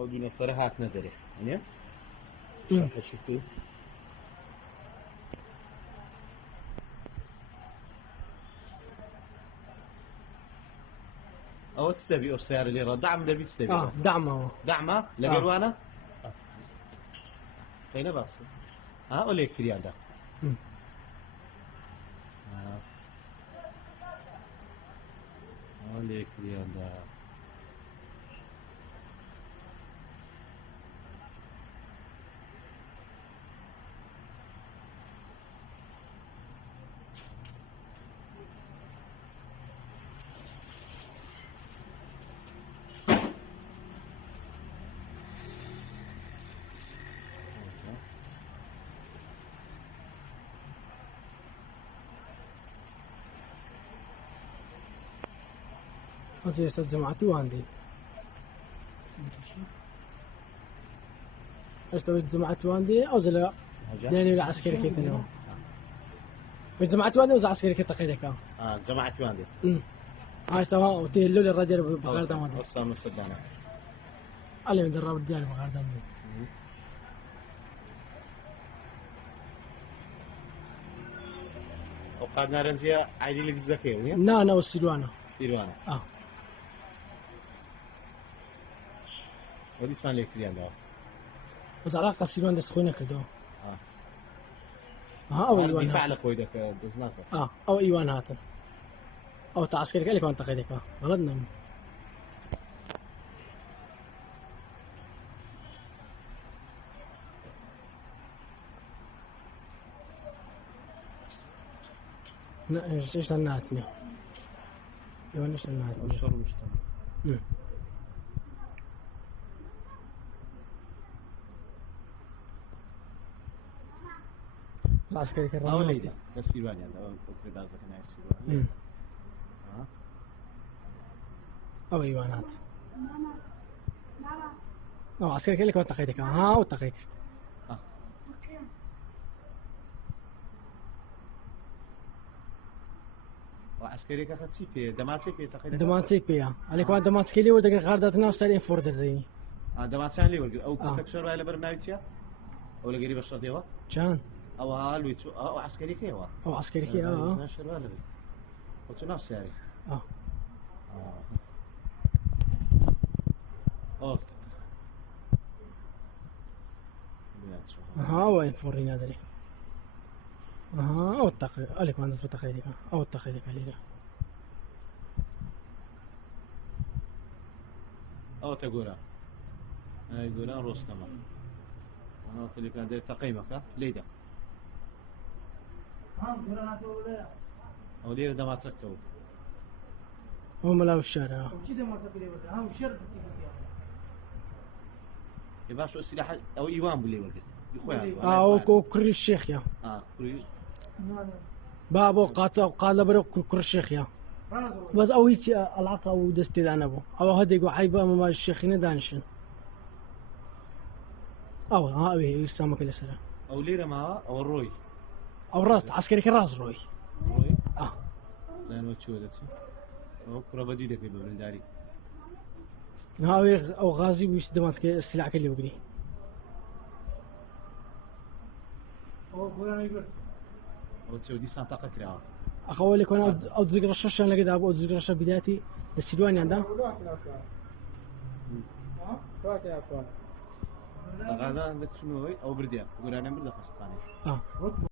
او دو نفر هات ندري يعني شفتوا او تستبي او السيارة اللي راه دعم دبي تستبي دعمه دعمه لقالوا انا خلينا بس ولا يكتري هذا ولا يكتري هذا هذه استجمعتي وعندي استويت جمعت وعندي او زلا داني العسكري كيتنو جمعت وعندي وز عسكري كتقيدك جمعت وعندي هاي استوى وتهلوا لي الرجل بغردان وعندي وصلنا صدقنا اللي من درب ديالي بغردان وقاد نارنزيا عادي لك الزكية ويا؟ انا والسلوانة سيروانة ودي صار لك ريال ده بس علاقة السلوان دست خوينا كردو او ايوان دفاع لك ويدك دزناك او ايوان هاتن او تعسكرك اللي كنت تقيدك غلطنا ايش تناتني ايوان ايش تناتني الشر مش تمام العسكري كرم ليدا السيروان يعني فكرة دازك هنا السيروان او ايوانات او عسكري كله كنت تقيدك وتقيدك وعسكري كانت سيبي دماتك تقيدك دماتك بيا عليك وان دماتك لي ودك غاردتنا وسالين فورد الري دماتك لي ورق او كنت شر على برنامجها ولا قريب الشرطيوه كان او هالويتو او عسكري كيوا او عسكري كي شر ولا قلت نفس يعني وين فورينا دري او التقي عليك وان نسبة تقيدك او التقيدك عليك او تقولا يقولون رستم اللي كان داير تقييمك ليدا او ليدا ما تركتوا هو ملاو الشارع يبقى شو السلاح او ايوان باللي وقت او كل الشيخ يا كل بابو قال برو كل الشيخ يا بس او هيك العقا ودستي ذنبو او هذا يقول حيبا ما الشيخين دانشن او هاوي يسمى كل سنه او ليره ما او الروي او راس عسكري كراس روي زين وتشو دتي او كره بديده في بلنداري هاوي او غازي ويش دماسك السلاح كله يقري او تشو دي سانتا كرا اخوالي كون او تزقر الشاشه انا قد ابو تزقر الشاشه بدايتي السلواني عندها هذا عندك شنو هو او برديان يقول انا برد فستاني